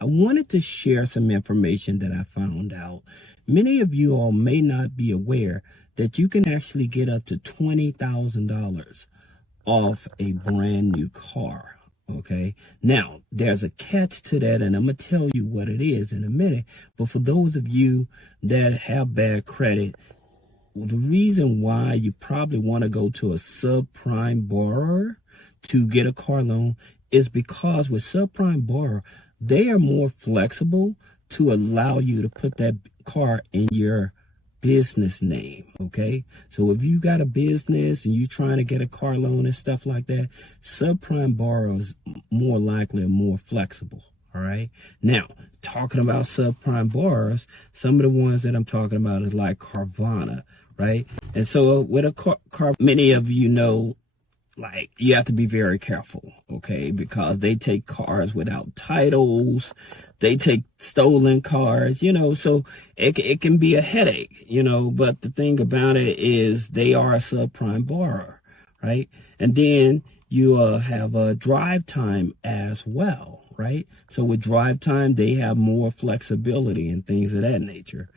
I wanted to share some information that I found out. Many of you all may not be aware that you can actually get up to $20,000 off a brand new car. Okay. Now, there's a catch to that, and I'm going to tell you what it is in a minute. But for those of you that have bad credit, the reason why you probably want to go to a subprime borrower to get a car loan is because with subprime borrower, they are more flexible to allow you to put that car in your business name. Okay. So if you got a business and you're trying to get a car loan and stuff like that, subprime borrowers more likely are more flexible. All right. Now, talking about subprime borrowers, some of the ones that I'm talking about is like Carvana, right? And so with a car, many of you know, like, you have to be very careful, okay? Because they take cars without titles. They take stolen cars, so it can be a headache, but the thing about it is they are a subprime borrower, right? And then you have a DriveTime as well, right? So with DriveTime, they have more flexibility and things of that nature.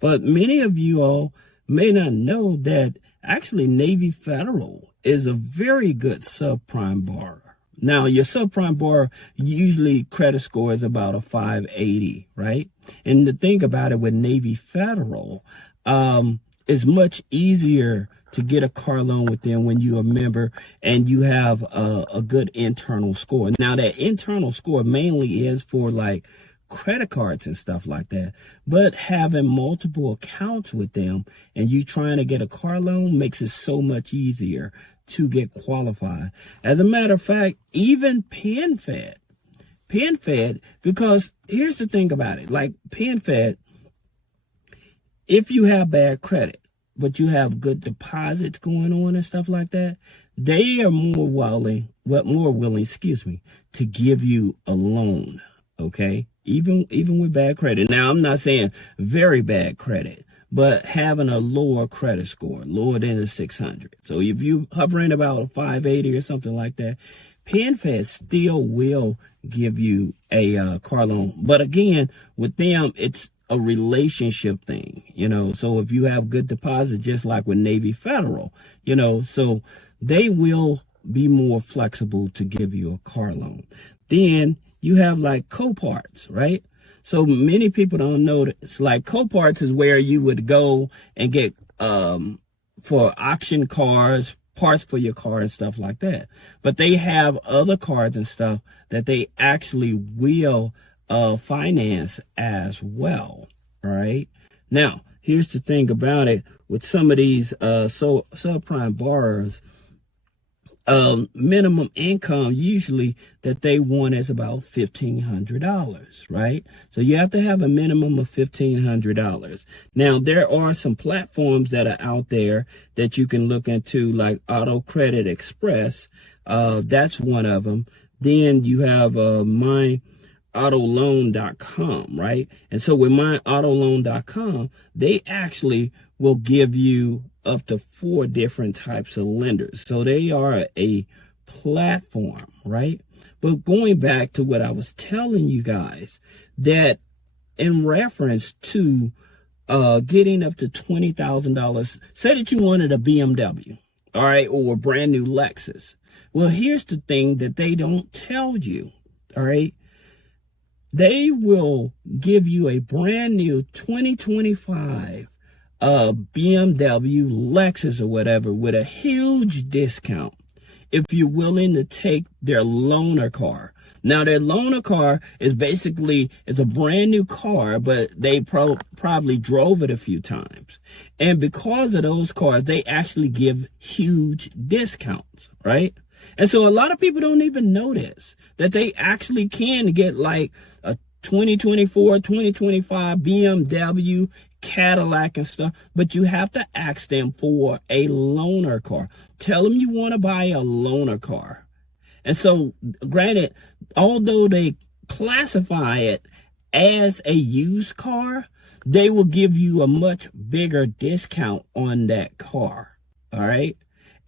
But many of you all may not know that actually Navy Federal is a very good subprime borrower. Now, your subprime borrower, usually credit score is about a 580, right? And the thing about it with Navy Federal, it's much easier to get a car loan with them when you're a member and you have a good internal score. Now, that internal score mainly is for like credit cards and stuff like that, but having multiple accounts with them and you trying to get a car loan makes it so much easier to get qualified. As a matter of fact, even PenFed, because here's the thing about it, like PenFed, if you have bad credit, but you have good deposits going on and stuff like that, they are more willing, to give you a loan. Okay. Even with bad credit. Now, I'm not saying very bad credit, but having a lower credit score, lower than a 600. So if you hovering about a 580 or something like that, PenFed still will give you a car loan. But again, with them, it's a relationship thing, so if you have good deposits, just like with Navy Federal, so they will be more flexible to give you a car loan. Then you have like Coparts, right? So many people don't know that it's like Coparts is where you would go and get for auction cars, parts for your car and stuff like that. But they have other cars and stuff that they actually will finance as well. All right. Now, here's the thing about it with some of these subprime borrowers. Minimum income usually that they want is about $1,500, right? So you have to have a minimum of $1,500. Now, there are some platforms that are out there that you can look into, like Auto Credit Express. That's one of them. Then you have myautoloan.com, right? And so with myautoloan.com, they actually will give you up to 4 different types of lenders. So they are a platform, right? But going back to what I was telling you guys, that in reference to getting up to $20,000, say that you wanted a BMW, all right, or a brand new Lexus. Well, here's the thing that they don't tell you, all right? They will give you a brand new 2025 BMW, Lexus or whatever with a huge discount if you're willing to take their loaner car. Now, their loaner car is basically, it's a brand new car, but they probably drove it a few times. And because of those cars, they actually give huge discounts, right? And so a lot of people don't even know this, that they actually can get like a 2024, 2025 BMW, Cadillac and stuff, but you have to ask them for a loaner car. Tell them you want to buy a loaner car. And so, granted, although they classify it as a used car, they will give you a much bigger discount on that car. All right.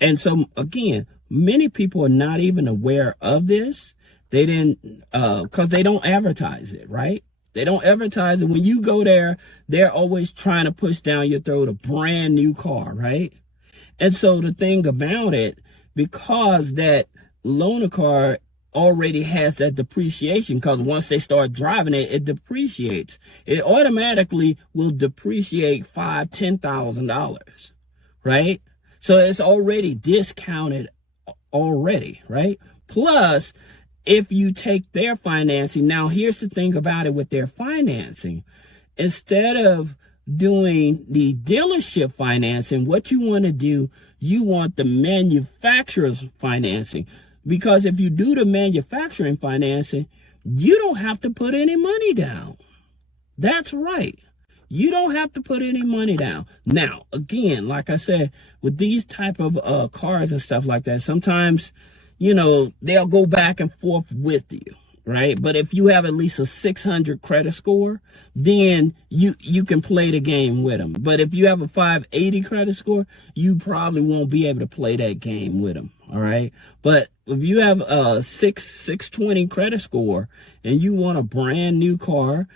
And so, again, many people are not even aware of this. They didn't, because they don't advertise it, right? They don't advertise it. When you go there, they're always trying to push down your throat a brand new car, right? And so the thing about it, because that loaner car already has that depreciation, because once they start driving it, it depreciates. It automatically will depreciate $5,000-$10,000, right? So it's already discounted already, right? Plus, if you take their financing, now here's the thing about it with their financing. Instead of doing the dealership financing, what you want to do, you want the manufacturer's financing. Because if you do the manufacturing financing, you don't have to put any money down. That's right. You don't have to put any money down. Now, again, like I said, with these type of cars and stuff like that, sometimes, you know, they'll go back and forth with you, right? But if you have at least a 600 credit score, then you can play the game with them. But if you have a 580 credit score, you probably won't be able to play that game with them, all right? But if you have a 620 credit score and you want a brand new car,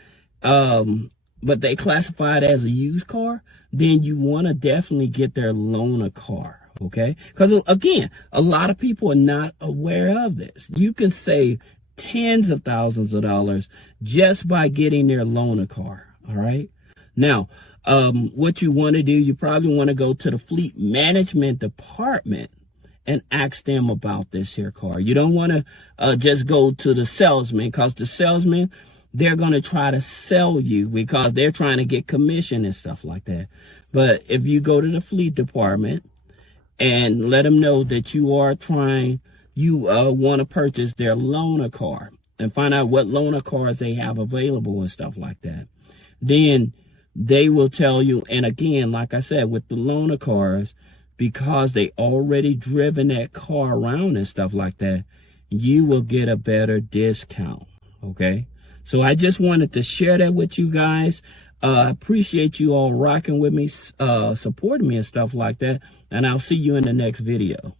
but they classify it as a used car, then you want to definitely get their loaner car, okay? Because, again, a lot of people are not aware of this. You can save tens of thousands of dollars just by getting their loaner car, all right? Now, what you want to do, you probably want to go to the fleet management department and ask them about this here car. You don't want to just go to the salesman, because the salesman, they're going to try to sell you because they're trying to get commission and stuff like that. But if you go to the fleet department and let them know that you are trying, you want to purchase their loaner car and find out what loaner cars they have available and stuff like that, then they will tell you. And again, like I said, with the loaner cars, because they already driven that car around and stuff like that, you will get a better discount, okay? So I just wanted to share that with you guys. I appreciate you all rocking with me, supporting me and stuff like that. And I'll see you in the next video.